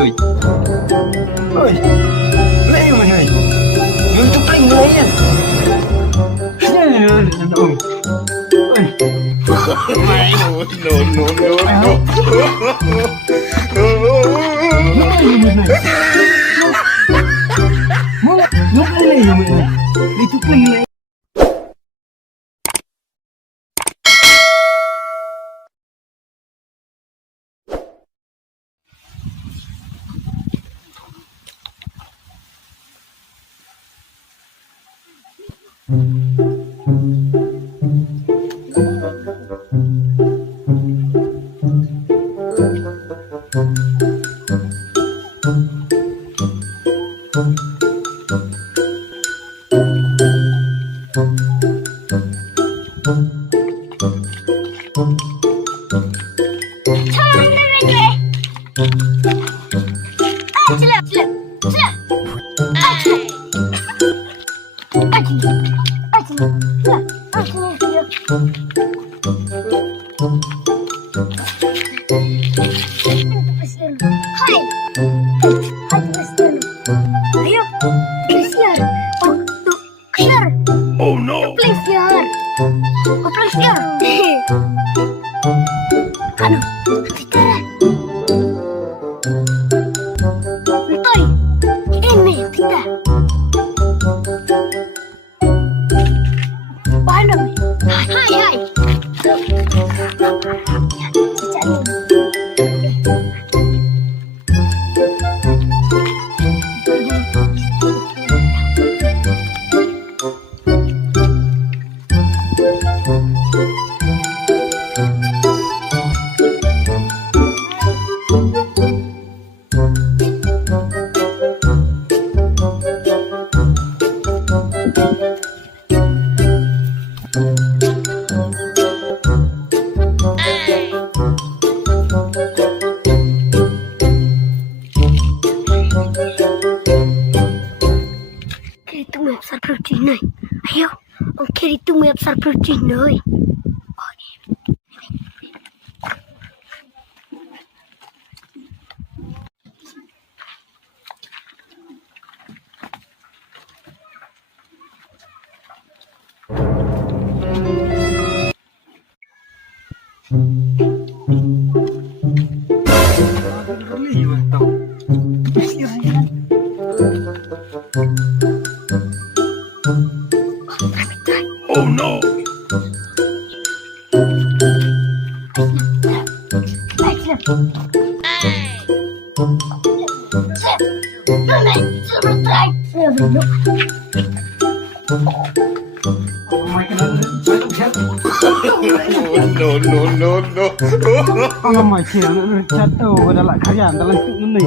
Oi, oi, lấy mình ơi, đừng chụp hình lấy nha. Ôi, mày, lúc lấy gì mình ơi, đi chụp hình lấy. Oh no! Please here. Oh, please here. Ano? Kita. Toy. Ini kita. Paano? Hai. Itu map besar protein này. Ayo, ông kia itu map besar protein này. Oh no! No! Kalau macam nak jatuh pada lak kalian dalam tu ni.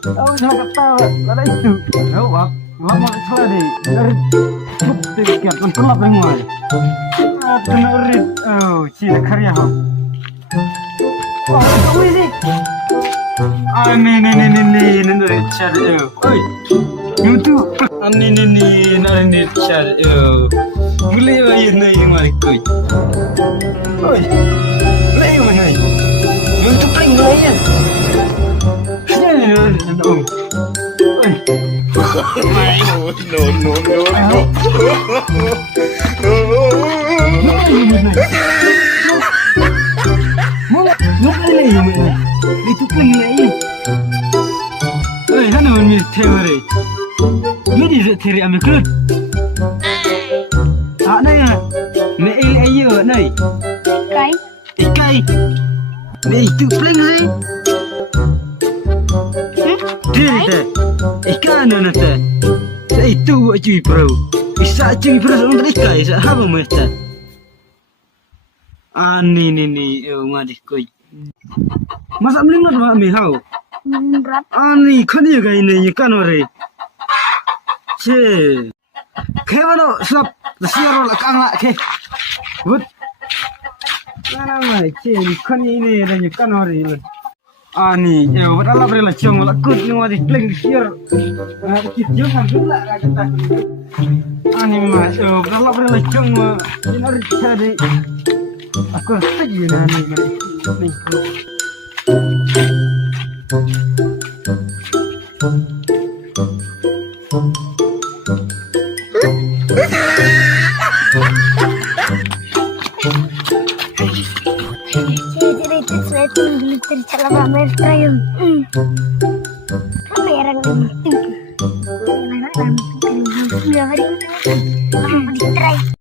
Tahu jangan kata ada itu. Tahu apa? Lama salah deh. Dari bukti kiat pun telah bermuai. Kena rit. Oh, cina karya ham. Oh, tahu ini. Ni cari. Oi, YouTube. Ni cari. Mulai ayo ni mari koi. Oi, lấy mình ơi, đừng chụp hình lấy nha. Mày, Lúc lấy gì mình ơi, đi chụp hình lấy. Oi, hana mình theo rồi. Như đi rồi thì ame klut. Này à, mẹ ayo này. Cái. Ikai. Mẹ itu pling sih. Dia teh. Ikan mana teh? Saya itu cuy bro. Bisa cuy bro orang ikai. Saya apa mereka? Ni, ngadik koi. Masa melingkar pak mihau. Berat. Kan ya gay ni ikan ore. Ce. Kemana sab? Siapa nak kang nak ke? But. Mana mai ce kan ini ada ikan ore. Wala beri lacung, wala kut ni wadi pling siar. Kita jangan gula kita. Mas, wala beri lacung, ini cari. Aku saja ni. Jadi itu saya tunggu tercela pamer tayung. Kamera nggak itu. Try.